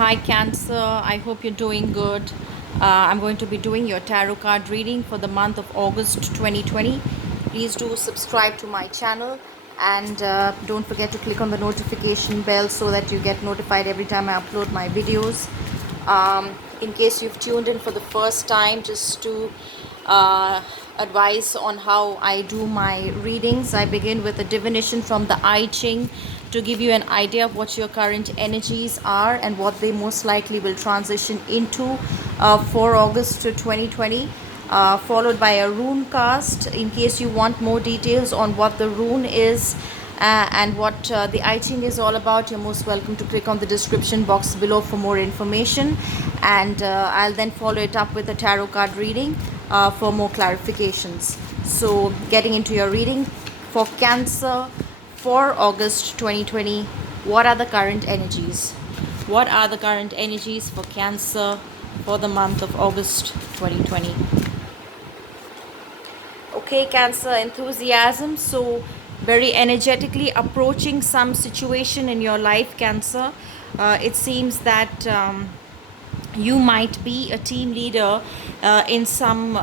Hi, Cancer. I hope you're doing good. I'm going to be doing your tarot card reading for the month of August 2020. Please do subscribe to my channel and don't forget to click on the notification bell so that you get notified every time I upload my videos. In case you've tuned in for the first time, just to uh, advice on how I do my readings, I begin with a divination from the I Ching to give you an idea of what your current energies are and what they most likely will transition into for August to 2020. Followed by a rune cast in case you want more details on what the rune is and what the I Ching is all about. You're most welcome to click on the description box below for more information, and I'll then follow it up with a tarot card reading for more clarifications. So getting into your reading for Cancer for August 2020, what are the current energies? What are the current energies for Cancer for the month of August 2020? Okay, Cancer, enthusiasm. So very energetically approaching some situation in your life, Cancer. It seems that you might be a team leader in some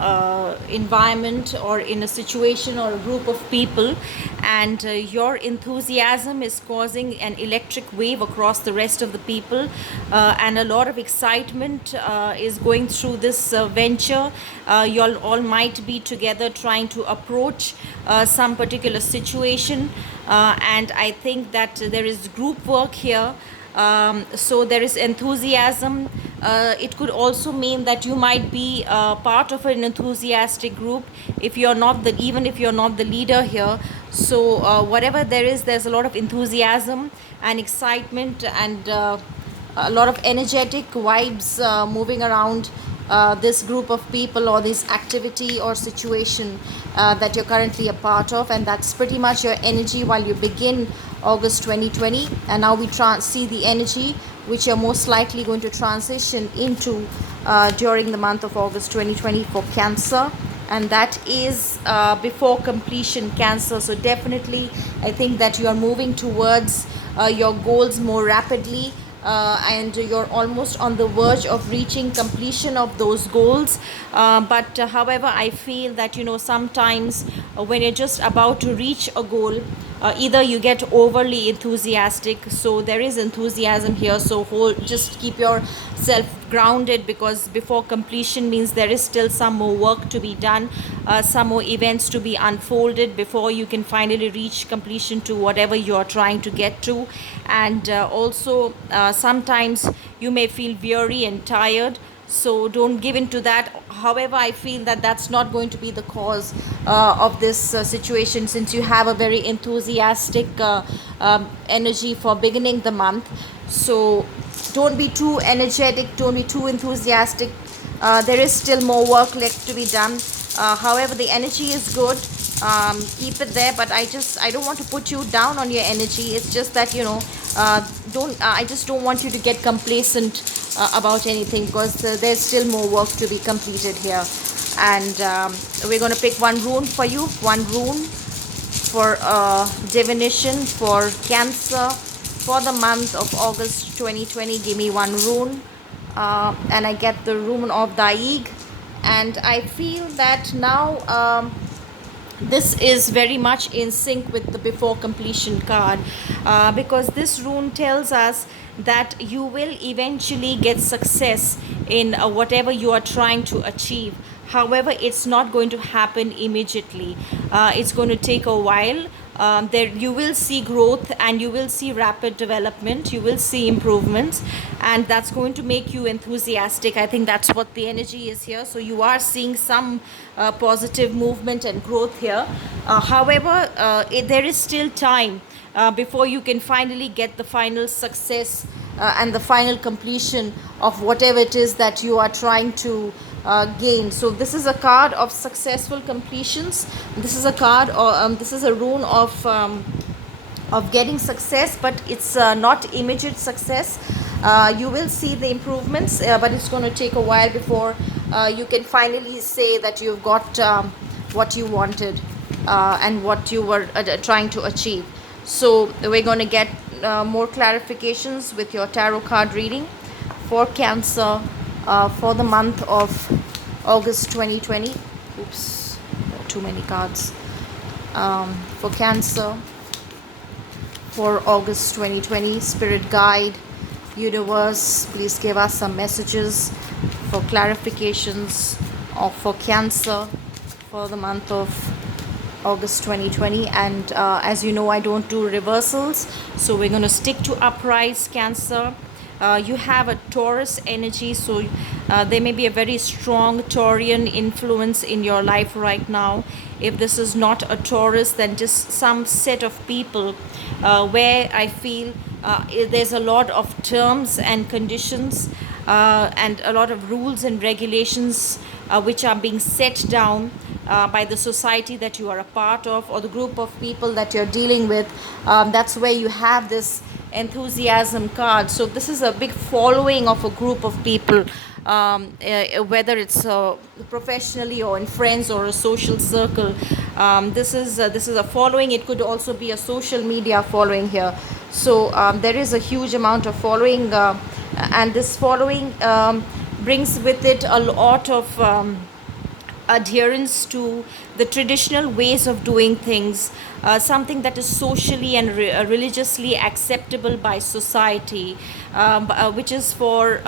environment or in a situation or a group of people, and your enthusiasm is causing an electric wave across the rest of the people, and a lot of excitement is going through this venture. You all might be together trying to approach some particular situation, and I think that there is group work here. So there is enthusiasm. It could also mean that you might be part of an enthusiastic group if you're not the even if you're not the leader here. So whatever there is, there's a lot of enthusiasm and excitement and a lot of energetic vibes moving around this group of people or this activity or situation that you're currently a part of, and that's pretty much your energy while you begin August 2020. And now we see the energy which you're most likely going to transition into during the month of August 2020 for Cancer, and that is before completion, Cancer. So definitely I think that you are moving towards your goals more rapidly, and you're almost on the verge of reaching completion of those goals. But however, I feel that sometimes when you're just about to reach a goal, either you get overly enthusiastic. So there is enthusiasm here, so just keep yourself grounded, because before completion means there is still some more work to be done, some more events to be unfolded before you can finally reach completion to whatever you're trying to get to. And also sometimes you may feel weary and tired, so don't give in to that. However, I feel that that's not going to be the cause of this situation, since you have a very enthusiastic energy for beginning the month. So don't be too energetic, don't be too enthusiastic. There is still more work left to be done. However, the energy is good. Keep it there, but I don't want to put you down on your energy. It's just that don't I just don't want you to get complacent about anything, because there's still more work to be completed here. And we're going to pick one rune for you, one rune for divination for Cancer for the month of August 2020. Give me one rune, and I get the rune of Daig. And I feel that now this is very much in sync with the before completion card, because this rune tells us that you will eventually get success in whatever you are trying to achieve. However, it's not going to happen immediately. It's going to take a while. There you will see growth and you will see rapid development, you will see improvements, and that's going to make you enthusiastic. I think that's what the energy is here. So you are seeing some positive movement and growth here. However, there is still time before you can finally get the final success and the final completion of whatever it is that you are trying to gain. So this is a card of successful completions. This is a card, or this is a rune of getting success, but it's not immediate success. You will see the improvements, but it's going to take a while before you can finally say that you've got what you wanted and what you were trying to achieve. So we're going to get more clarifications with your tarot card reading. for Cancer for the month of August 2020. Oops, too many cards. For Cancer for August 2020, Spirit Guide, Universe, please give us some messages for clarifications of for Cancer for the month of August 2020. And as you know, I don't do reversals, so we're going to stick to uprise Cancer. You have a Taurus energy, so there may be a very strong Taurian influence in your life right now. If this is not a Taurus, then just some set of people where I feel there's a lot of terms and conditions and a lot of rules and regulations which are being set down by the society that you are a part of, or the group of people that you're dealing with. That's where you have this enthusiasm card. So this is a big following of a group of people, whether it's professionally or in friends or a social circle. This is a following. It could also be a social media following here. So there is a huge amount of following, and this following brings with it a lot of adherence to the traditional ways of doing things, something that is socially and religiously acceptable by society, which is for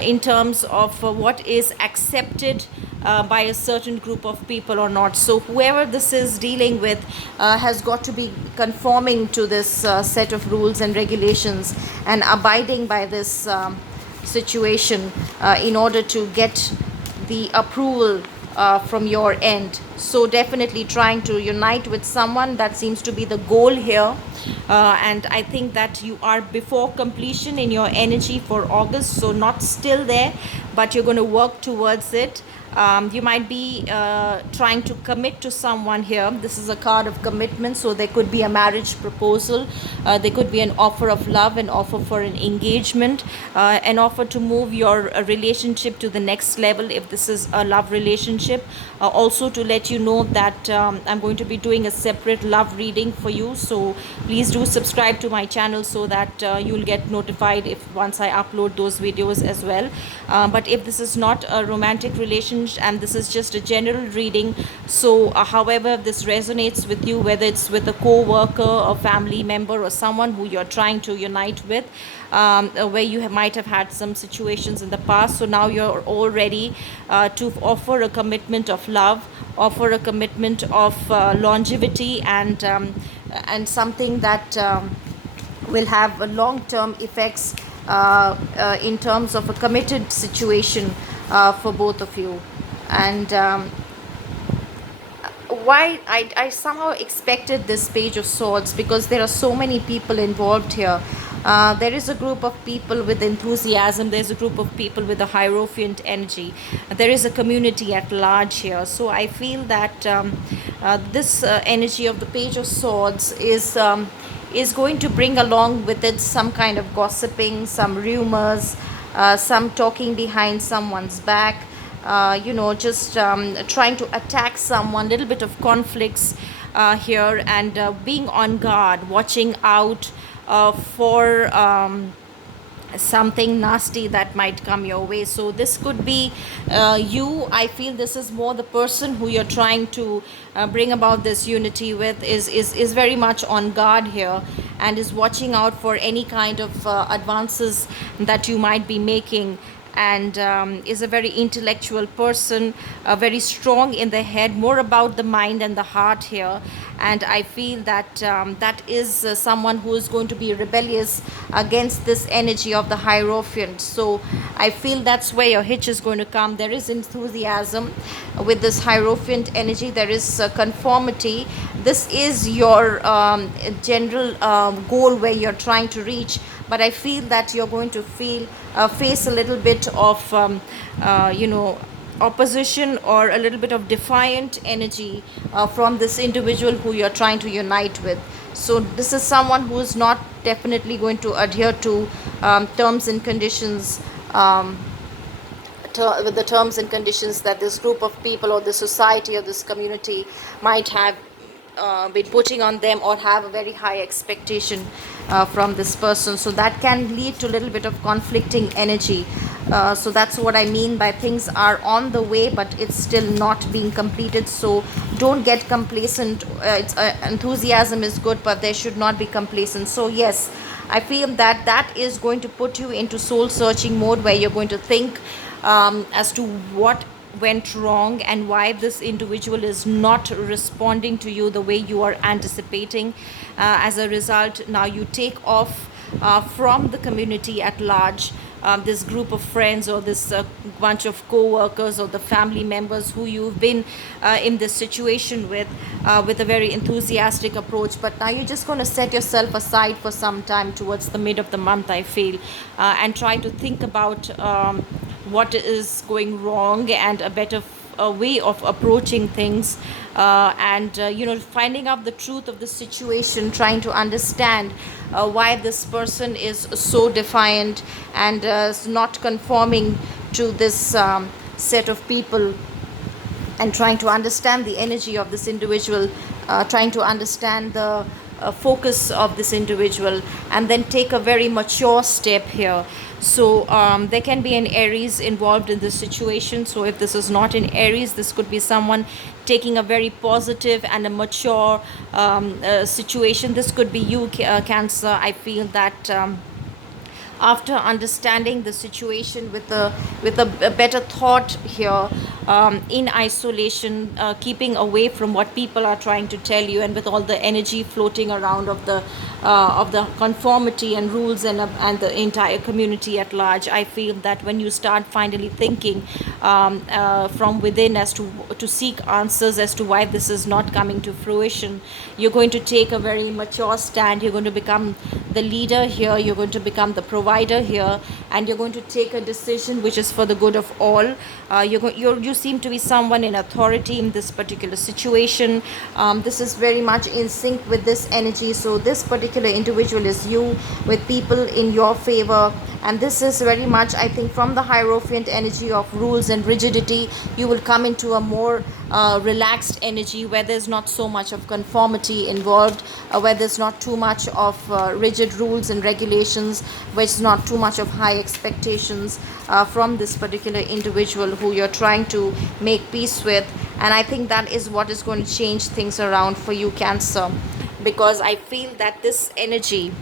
in terms of what is accepted by a certain group of people or not. So whoever this is dealing with has got to be conforming to this set of rules and regulations and abiding by this situation in order to get the approval from your end. So definitely trying to unite with someone, that seems to be the goal here. And I think that you are before completion in your energy for August, so not still there, but you're going to work towards it. You might be trying to commit to someone here. This is a card of commitment, so there could be a marriage proposal, there could be an offer of love, an offer for an engagement, an offer to move your relationship to the next level if this is a love relationship. Also to let you know that I'm going to be doing a separate love reading for you, so please do subscribe to my channel so that you'll get notified if once I upload those videos as well. But if this is not a romantic relationship and this is just a general reading, so however this resonates with you, whether it's with a co-worker or family member or someone who you're trying to unite with, where you might have had some situations in the past, so now you're all ready to offer a commitment of love, offer a commitment of longevity, and something that will have a long-term effects in terms of a committed situation for both of you. And why I somehow expected this Page of Swords, because there are so many people involved here. There is a group of people with enthusiasm, there's a group of people with a Hierophant energy, there is a community at large here. So I feel that this energy of the Page of Swords is going to bring along with it some kind of gossiping, some rumors, some talking behind someone's back, just trying to attack someone, little bit of conflicts here, and being on guard, watching out for something nasty that might come your way. So this could be you. I feel this is more the person who you're trying to bring about this unity with is very much on guard here and is watching out for any kind of advances that you might be making, and is a very intellectual person, very strong in the head, more about the mind and the heart here. And I feel that that is someone who is going to be rebellious against this energy of the Hierophant. So I feel that's where your hitch is going to come. There is enthusiasm with this Hierophant energy, there is conformity. This is your general goal where you're trying to reach, but I feel that you're going to face a little bit of opposition or a little bit of defiant energy from this individual who you're trying to unite with. So this is someone who is not definitely going to adhere to terms and conditions, with the terms and conditions that this group of people or the society or this community might have been putting on them or have a very high expectation from this person, so that can lead to a little bit of conflicting energy. So that's what I mean by things are on the way but it's still not being completed. So don't get complacent. It's Enthusiasm is good, but there should not be complacent. So yes, I feel that that is going to put you into soul searching mode, where you're going to think as to what went wrong and why this individual is not responding to you the way you are anticipating. As a result, now you take off from the community at large, this group of friends or this bunch of co-workers or the family members who you've been in this situation with a very enthusiastic approach. But now you're just going to set yourself aside for some time towards the mid of the month, I feel, and try to think about what is going wrong and a better way of approaching things, and finding out the truth of the situation, trying to understand why this person is so defiant and is not conforming to this set of people, and trying to understand the energy of this individual, trying to understand the focus of this individual, and then take a very mature step here. So there can be an Aries involved in this situation. So if this is not in Aries, this could be someone taking a very positive and a mature situation. This could be you, Cancer. I feel that after understanding the situation with a better thought here, in isolation, keeping away from what people are trying to tell you, and with all the energy floating around of the conformity and rules and the entire community at large, I feel that when you start finally thinking from within as to seek answers as to why this is not coming to fruition, you're going to take a very mature stand. You're going to become the leader here. You're going to become the provider here, and you're going to take a decision which is for the good of all. You seem to be someone in authority in this particular situation. This is very much in sync with this energy. So this particular individual is you, with people in your favor, and this is very much, I think, from the Hierophant energy of rules and rigidity. You will come into a more relaxed energy, where there's not so much of conformity involved, where there's not too much of rigid rules and regulations, where it's not too much of high expectations from this particular individual who you're trying to make peace with. And I think that is what is going to change things around for you, Cancer, because I feel that this energy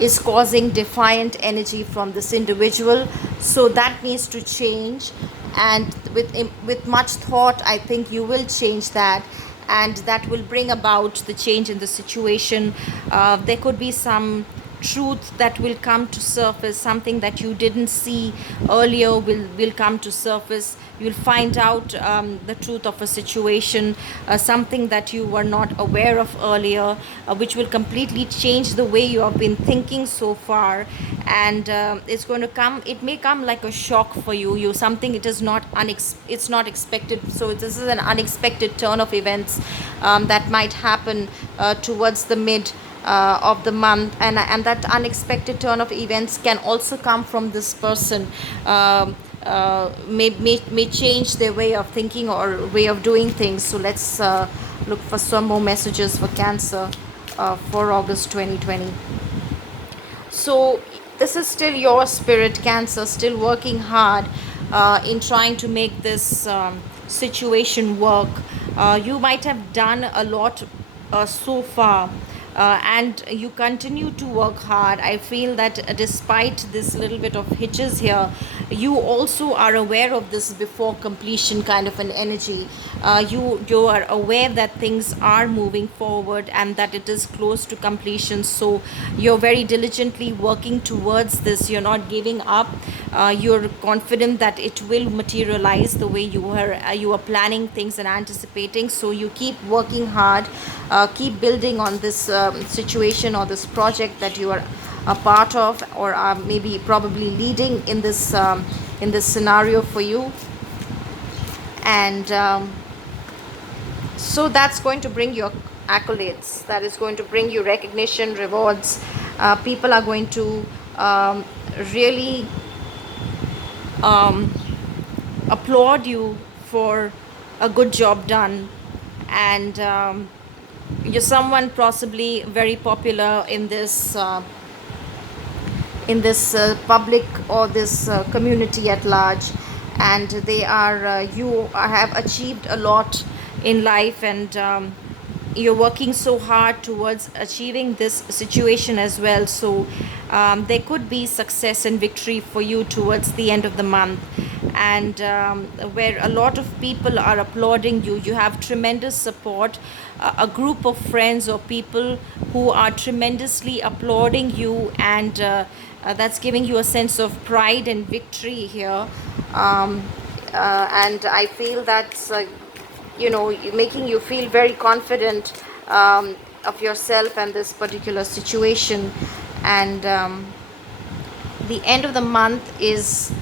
is causing defiant energy from this individual. So that needs to change, and with much thought, I think you will change that, and that will bring about the change in the situation. There could be some truth that will come to surface. Something that you didn't see earlier will come to surface. You'll find out the truth of a situation, something that you were not aware of earlier, which will completely change the way you have been thinking so far. And it's going to come, it may come like a shock for you, something it is not it's not expected. So this is an unexpected turn of events that might happen towards the mid of the month, and that unexpected turn of events can also come from this person. May change their way of thinking or way of doing things. So let's look for some more messages for Cancer for August 2020. So this is still your spirit, Cancer, still working hard in trying to make this situation work. You might have done a lot so far, and you continue to work hard. I feel that despite this little bit of hitches here, you also are aware of this before completion kind of an energy. You are aware that things are moving forward and that it is close to completion. So you're very diligently working towards this. You're not giving up. You're confident that it will materialize the way you are planning things and anticipating. So you keep working hard, keep building on this situation or this project that you are a part of, or are maybe probably leading in this scenario for you. And so that's going to bring you accolades, that is going to bring you recognition, rewards. People are going to really applaud you for a good job done. And you're someone possibly very popular in this public or this community at large, and they are you have achieved a lot in life, and you're working so hard towards achieving this situation as well. So there could be success and victory for you towards the end of the month, and where a lot of people are applauding you. You have tremendous support, a group of friends or people who are tremendously applauding you, and that's giving you a sense of pride and victory here. um, and I feel that's making you feel very confident of yourself and this particular situation. And the end of the month is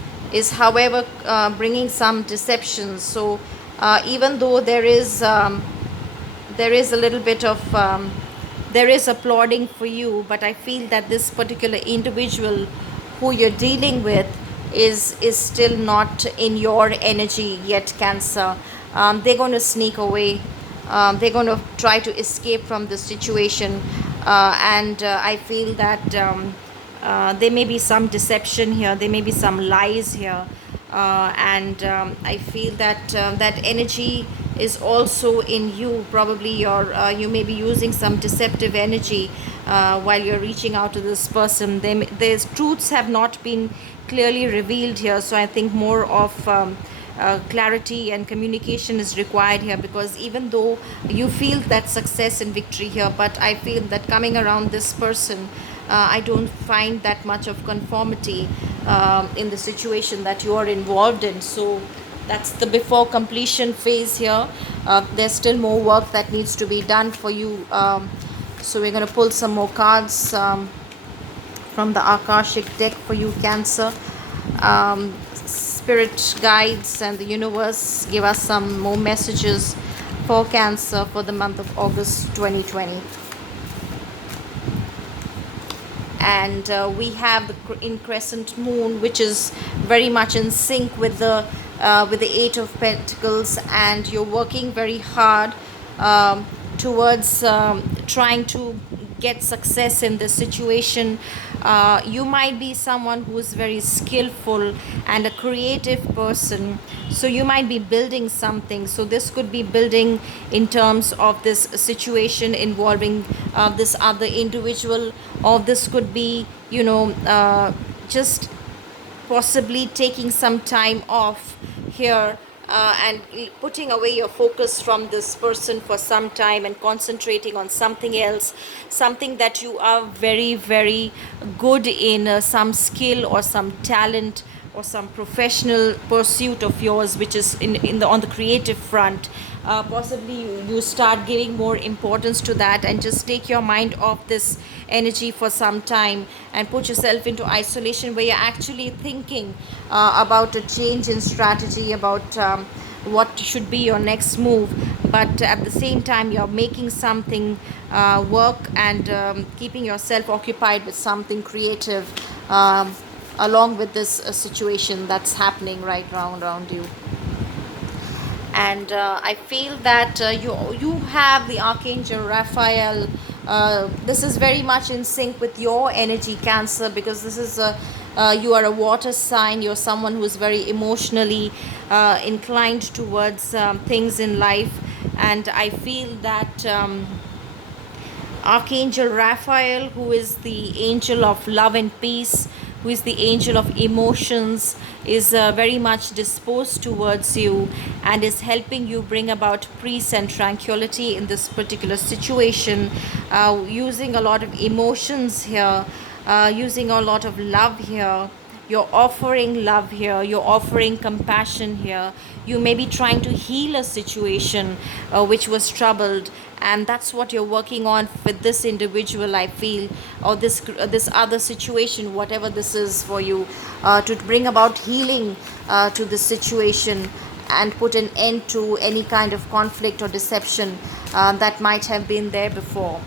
however bringing some deceptions. So even though there is a little bit of there is applauding for you, but I feel that this particular individual who you're dealing with is still not in your energy yet, Cancer. They're going to sneak away. They're going to try to escape from the situation, and I feel that there may be some deception here, there may be some lies here, and I feel that that energy is also in you. Probably you may be using some deceptive energy while you're reaching out to this person. There's truths have not been clearly revealed here, so I think more of clarity and communication is required here, because even though you feel that success and victory here, but I feel that coming around this person, I don't find that much of conformity in the situation that you are involved in. So that's the before completion phase here. There's still more work that needs to be done for you. So we're going to pull some more cards from the Akashic deck for you, Cancer. Spirit guides and the universe give us some more messages for Cancer for the month of August 2020. And we have the in crescent moon, which is very much in sync with the Eight of Pentacles, and you're working very hard towards trying to get success in this situation. You might be someone who is very skillful and a creative person, so you might be building something. So this could be building in terms of this situation involving this other individual, or this could be just possibly taking some time off here, and putting away your focus from this person for some time and concentrating on something else, something that you are very very good in, some skill or some talent or some professional pursuit of yours, which is in the on the creative front. Possibly you start giving more importance to that, and just take your mind off this energy for some time and put yourself into isolation, where you're actually thinking about a change in strategy, about what should be your next move. But at the same time, you're making something work, and keeping yourself occupied with something creative, along with this situation that's happening right around you. And I feel that you have the Archangel Raphael. This is very much in sync with your energy, Cancer, because this is you are a water sign. You're someone who is very emotionally inclined towards things in life, and I feel that Archangel Raphael, who is the angel of love and peace, who is the angel of emotions, is very much disposed towards you and is helping you bring about peace and tranquility in this particular situation, using a lot of emotions here, using a lot of love here. You're offering love here, you're offering compassion here. You may be trying to heal a situation which was troubled, and that's what you're working on with this individual, I feel, or this other situation, whatever this is for you, to bring about healing to this situation and put an end to any kind of conflict or deception that might have been there before.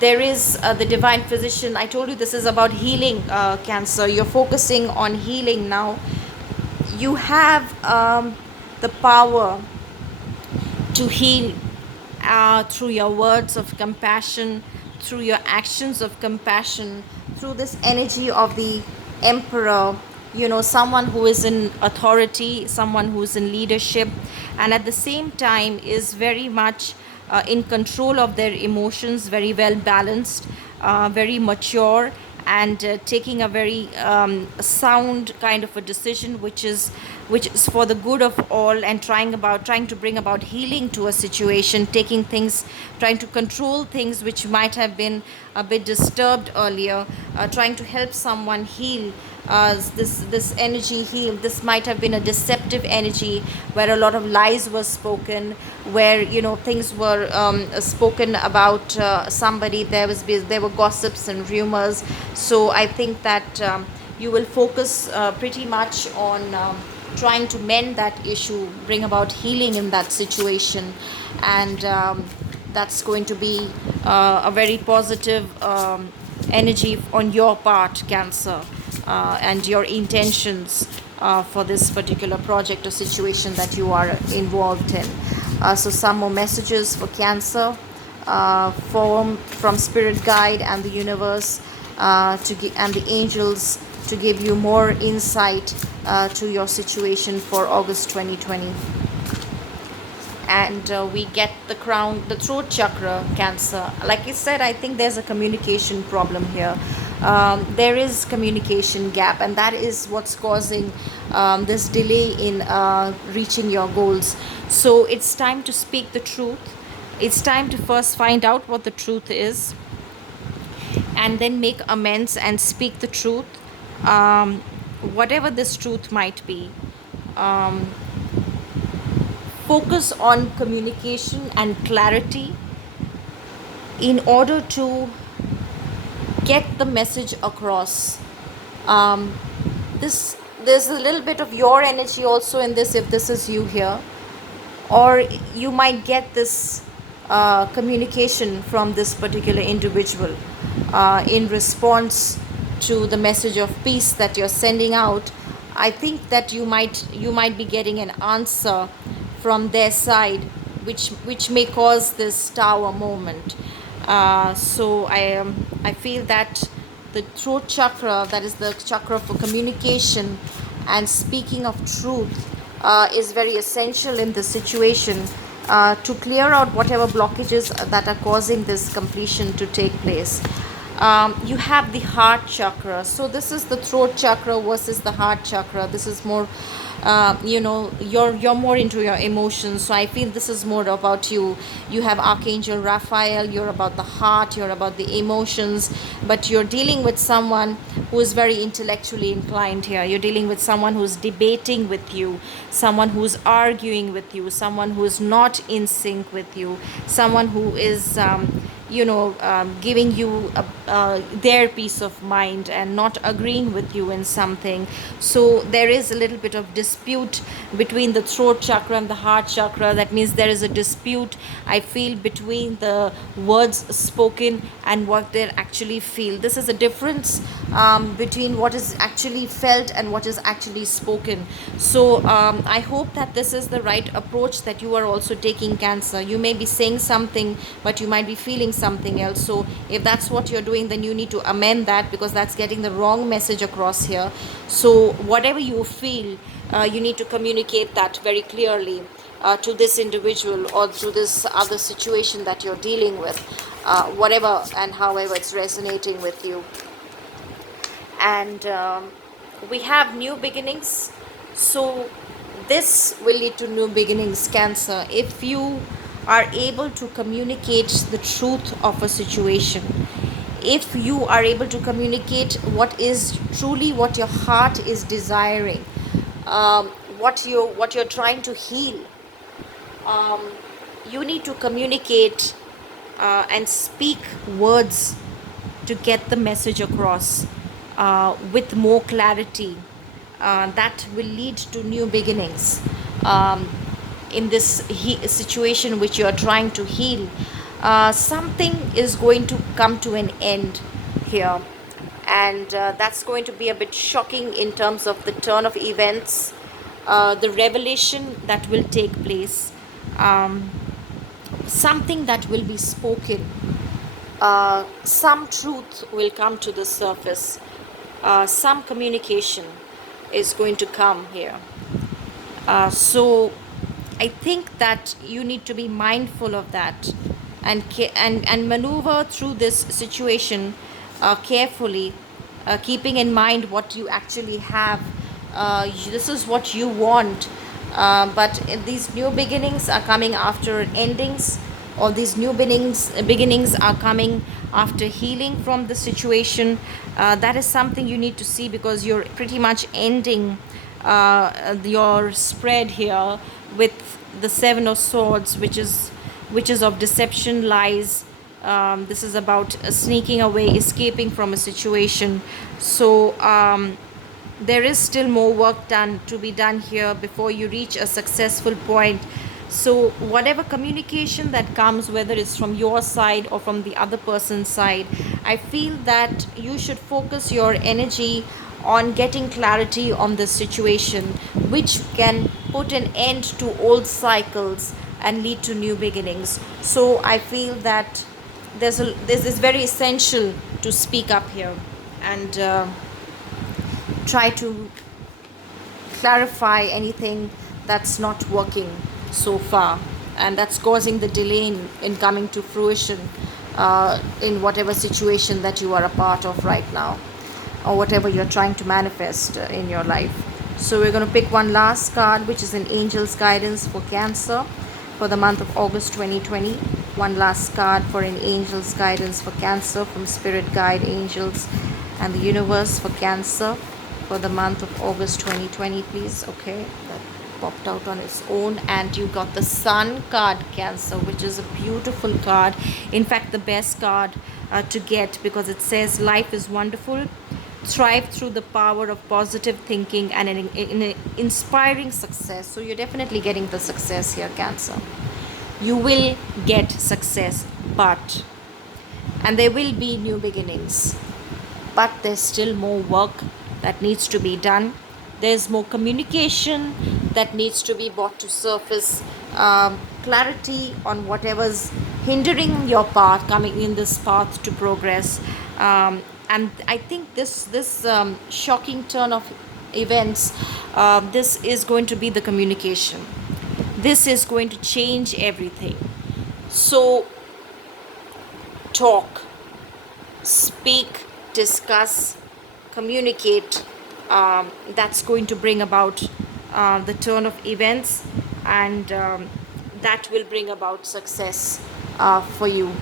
There is the divine physician. I told you this is about healing, Cancer. You're focusing on healing now. You have the power to heal, through your words of compassion, through your actions of compassion, through this energy of the emperor, someone who is in authority, someone who is in leadership, and at the same time is very much in control of their emotions, very well balanced, very mature, and taking a very sound kind of a decision, which is for the good of all, and trying to bring about healing to a situation, taking things, trying to control things which might have been a bit disturbed earlier, trying to help someone heal. This energy heal. This might have been a deceptive energy where a lot of lies were spoken, where things were spoken about somebody. There were gossips and rumors. So I think that you will focus pretty much on trying to mend that issue, bring about healing in that situation, and that's going to be a very positive energy on your part, Cancer, and your intentions for this particular project or situation that you are involved in. So some more messages for Cancer from Spirit Guide and the universe, and the angels, to give you more insight to your situation for August 2020. And we get the throat chakra, Cancer. Like I said, I think there's a communication problem here. There is communication gap, and that is what's causing this delay in reaching your goals. So it's time to speak the truth. It's time to first find out what the truth is, and then make amends and speak the truth, whatever this truth might be. Um, Focus on communication and clarity in order to get the message across. Um, this There's a little bit of your energy also in this, if this is you here, or you might get this communication from this particular individual in response to the message of peace that you're sending out. I think that you might be getting an answer from their side, which may cause this tower moment. So I feel that the throat chakra, that is the chakra for communication and speaking of truth, is very essential in this situation, to clear out whatever blockages that are causing this completion to take place. You have the heart chakra. So this is the throat chakra versus the heart chakra. This is more, you're more into your emotions. So I feel this is more about you. You have Archangel Raphael. You're about the heart. You're about the emotions. But you're dealing with someone who is very intellectually inclined here. You're dealing with someone who's debating with you, someone who's arguing with you, someone who is not in sync with you, someone who is giving you their peace of mind and not agreeing with you in something. So there is a little bit of dispute between the throat chakra and the heart chakra. That means there is a dispute, I feel, between the words spoken and what they actually feel. This is a difference between what is actually felt and what is actually spoken. So I hope that this is the right approach that you are also taking, Cancer. You may be saying something, but you might be feeling something else. So if that's what you're doing, then you need to amend that, because that's getting the wrong message across here. So whatever you feel, you need to communicate that very clearly to this individual or to this other situation that you're dealing with, whatever and however it's resonating with you. And we have new beginnings. So this will lead to new beginnings, Cancer, if you are able to communicate the truth of a situation, if you are able to communicate what is truly what your heart is desiring, what you're trying to heal. You need to communicate and speak words to get the message across with more clarity. That will lead to new beginnings. In this situation which you are trying to heal, something is going to come to an end here, and that's going to be a bit shocking in terms of the turn of events, the revelation that will take place. something that will be spoken, some truth will come to the surface, some communication is going to come here. So I think that you need to be mindful of that, and and maneuver through this situation carefully, keeping in mind what you actually have. This is what you want, but these new beginnings are coming after endings, or these new beginnings are coming after healing from the situation. That is something you need to see, because you're pretty much ending your spread here with the Seven of Swords, which is of deception, lies. This is about sneaking away, escaping from a situation. So there is still more work done to be done here before you reach a successful point. So whatever communication that comes, whether it's from your side or from the other person's side, I feel that you should focus your energy on getting clarity on this situation, which can put an end to old cycles and lead to new beginnings. So I feel that this is very essential to speak up here, and try to clarify anything that's not working so far, and that's causing the delay in coming to fruition in whatever situation that you are a part of right now, or whatever you're trying to manifest in your life. So we're going to pick one last card, which is an angel's guidance for Cancer for the month of August 2020. One last card for an angel's guidance for Cancer from Spirit Guide Angels and the Universe for Cancer for the month of August 2020, please. Okay, that popped out on its own, and you got the Sun card, Cancer, which is a beautiful card. In fact, the best card to get, because it says life is wonderful, thrive through the power of positive thinking and an inspiring success. So you're definitely getting the success here, Cancer. You will get success, and there will be new beginnings, but there's still more work that needs to be done. There's more communication that needs to be brought to surface, clarity on whatever's hindering your path, coming in this path to progress. And I think this shocking turn of events, this is going to be the communication. This is going to change everything. So talk, speak, discuss, communicate. That's going to bring about the turn of events, and that will bring about success for you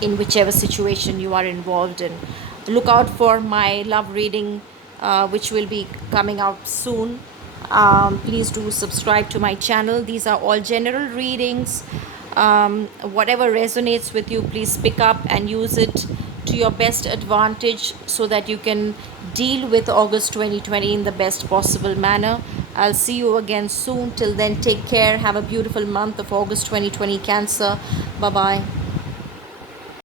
in whichever situation you are involved in. Look out for my love reading, which will be coming out soon. Please do subscribe to my channel. These are all general readings. Whatever resonates with you, please pick up and use it to your best advantage, so that you can deal with August 2020 in the best possible manner. I'll see you again soon. Till then, take care. Have a beautiful month of August 2020, Cancer. Bye bye.